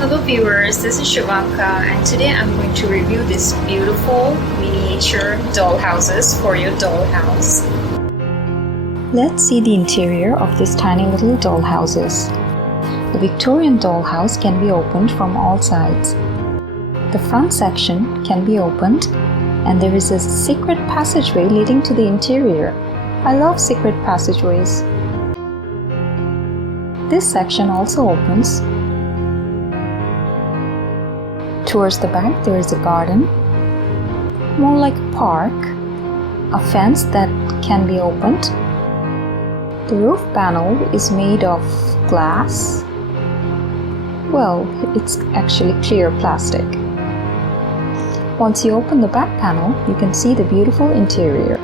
Hello viewers, this is Shivanka and today I'm going to review this beautiful miniature dollhouses for your dollhouse. Let's see the interior of this tiny little dollhouses. The Victorian dollhouse can be opened from all sides. The front section can be opened and there is a secret passageway leading to the interior. I love secret passageways. This section also opens. Towards the back there is a garden, more like a park, a fence that can be opened. The roof panel is made of glass. Well, it's actually clear plastic. Once you open the back panel, you can see the beautiful interior.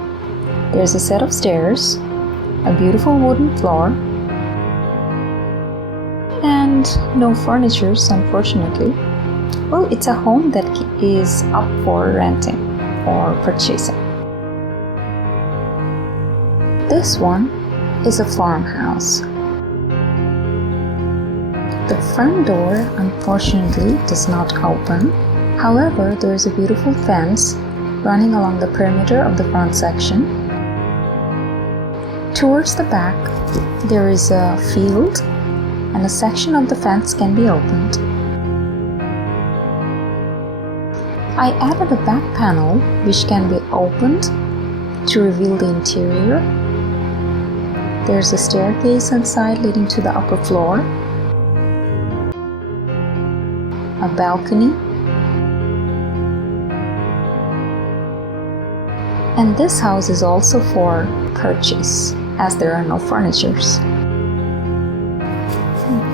There's a set of stairs, a beautiful wooden floor, and no furniture, unfortunately. Well, it's a home that is up for renting or purchasing. This one is a farmhouse. The front door unfortunately does not open. However, there is a beautiful fence running along the perimeter of the front section. Towards the back, there is a field and a section of the fence can be opened. I added a back panel which can be opened to reveal the interior. There's a staircase inside leading to the upper floor, a balcony, and this house is also for purchase as there are no furnitures.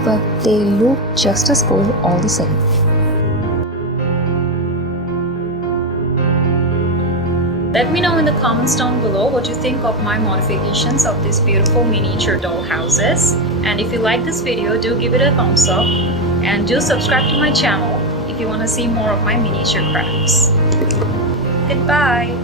But they look just as cool all the same. Let me know in the comments down below what you think of my modifications of these beautiful miniature dollhouses. And if you like this video, do give it a thumbs up and do subscribe to my channel if you want to see more of my miniature crafts. Goodbye!